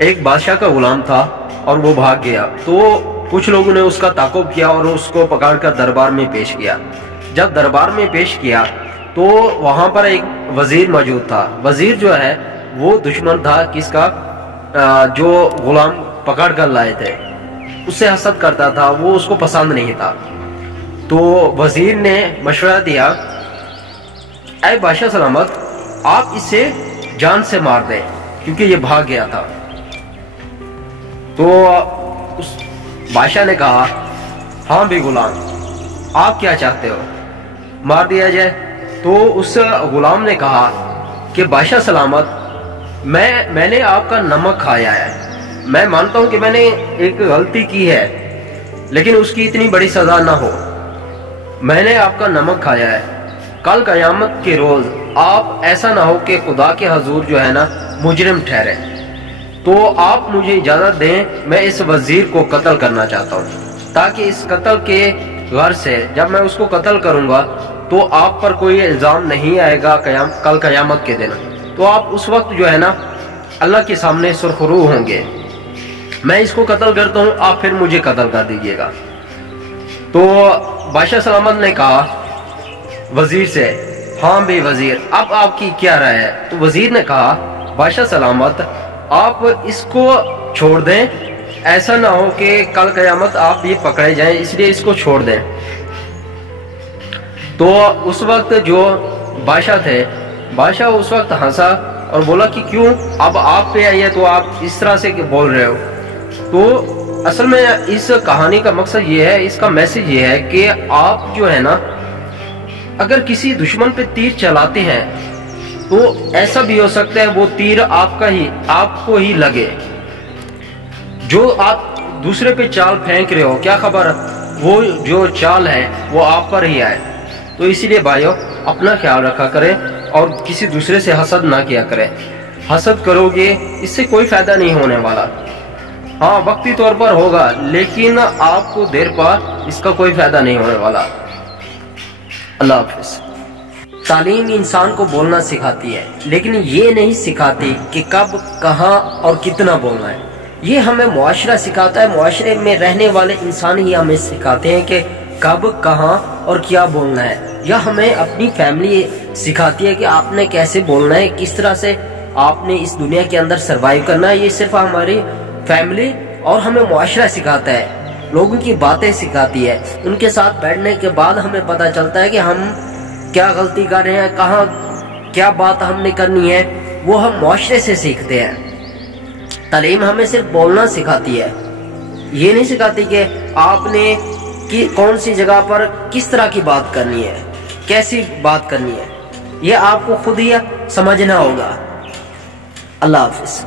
ایک بادشاہ کا غلام تھا اور وہ بھاگ گیا، تو کچھ لوگوں نے اس کا تعاقب کیا اور اس کو پکڑ کر دربار میں پیش کیا۔ جب دربار میں پیش کیا تو وہاں پر ایک وزیر موجود تھا۔ وزیر جو ہے وہ دشمن تھا کس کا؟ جو غلام پکڑ کر لائے تھے، اس سے حسد کرتا تھا، وہ اس کو پسند نہیں تھا۔ تو وزیر نے مشورہ دیا، اے بادشاہ سلامت، آپ اسے جان سے مار دیں کیونکہ یہ بھاگ گیا تھا۔ تو اس بادشاہ نے کہا، ہاں بھی غلام، آپ کیا چاہتے ہو، مار دیا جائے؟ تو اس غلام نے کہا کہ بادشاہ سلامت، میں نے آپ کا نمک کھایا ہے، میں مانتا ہوں کہ میں نے ایک غلطی کی ہے، لیکن اس کی اتنی بڑی سزا نہ ہو۔ میں نے آپ کا نمک کھایا ہے، کل قیامت کے روز آپ ایسا نہ ہو کہ خدا کے حضور جو ہے نا مجرم ٹھہرے، تو آپ مجھے اجازت دیں، میں اس وزیر کو قتل کرنا چاہتا ہوں، تاکہ اس قتل کے غرض سے جب میں اس کو قتل کروں گا تو آپ پر کوئی الزام نہیں آئے گا کل قیامت کے دن، تو آپ اس وقت جو ہے نا اللہ کے سامنے سرخرو ہوں گے۔ میں اس کو قتل کرتا ہوں، آپ پھر مجھے قتل کر دیجئے گا۔ تو بادشاہ سلامت نے کہا وزیر سے، ہاں بے وزیر، اب آپ کی کیا رائے ہے؟ تو وزیر نے کہا، بادشاہ سلامت، آپ اس کو چھوڑ دیں، ایسا نہ ہو کہ کل قیامت آپ یہ پکڑے جائیں، اس لیے اس کو چھوڑ دیں۔ تو اس وقت جو بادشاہ تھے، بادشاہ اس وقت ہنسا اور بولا کہ کیوں، اب آپ پہ آئی ہے تو آپ اس طرح سے بول رہے ہو؟ تو اصل میں اس کہانی کا مقصد یہ ہے، اس کا میسج یہ ہے کہ آپ جو ہے نا اگر کسی دشمن پہ تیر چلاتے ہیں تو ایسا بھی ہو سکتا ہے وہ تیر آپ کو ہی لگے، جو آپ دوسرے پہ چال پھینک رہے ہو، کیا خبر وہ جو چال ہے وہ آپ پر ہی آئے۔ تو اسی لیے بھائیو اپنا خیال رکھا کریں اور کسی دوسرے سے حسد نہ کیا کریں۔ حسد کرو گے اس سے کوئی فائدہ نہیں ہونے والا، ہاں وقتی طور پر ہوگا، لیکن آپ کو دیر پا اس کا کوئی فائدہ نہیں ہونے والا۔ اللہ حافظ۔ تعلیم انسان کو بولنا سکھاتی ہے، لیکن یہ نہیں سکھاتی کہ کب، کہاں اور کتنا بولنا ہے۔ یہ ہمیں معاشرہ سکھاتا ہے، معاشرے میں رہنے والے انسان ہی ہمیں سکھاتے ہیں کہ کب، کہاں اور کیا بولنا ہے، یا ہمیں اپنی فیملی سکھاتی ہے کہ آپ نے کیسے بولنا ہے، کس طرح سے آپ نے اس دنیا کے اندر سروائیو کرنا ہے۔ یہ صرف ہماری فیملی اور ہمیں معاشرہ سکھاتا ہے، لوگوں کی باتیں سکھاتی ہے۔ ان کے ساتھ بیٹھنے کے بعد ہمیں پتہ چلتا ہے کہ ہم کیا غلطی کر رہے ہیں، کہاں کیا بات ہم نے کرنی ہے، وہ ہم معاشرے سے سیکھتے ہیں۔ تعلیم ہمیں صرف بولنا سکھاتی ہے، یہ نہیں سکھاتی کہ آپ نے کون سی جگہ پر کس طرح کی بات کرنی ہے، کیسی بات کرنی ہے، یہ آپ کو خود ہی سمجھنا ہوگا۔ اللہ حافظ۔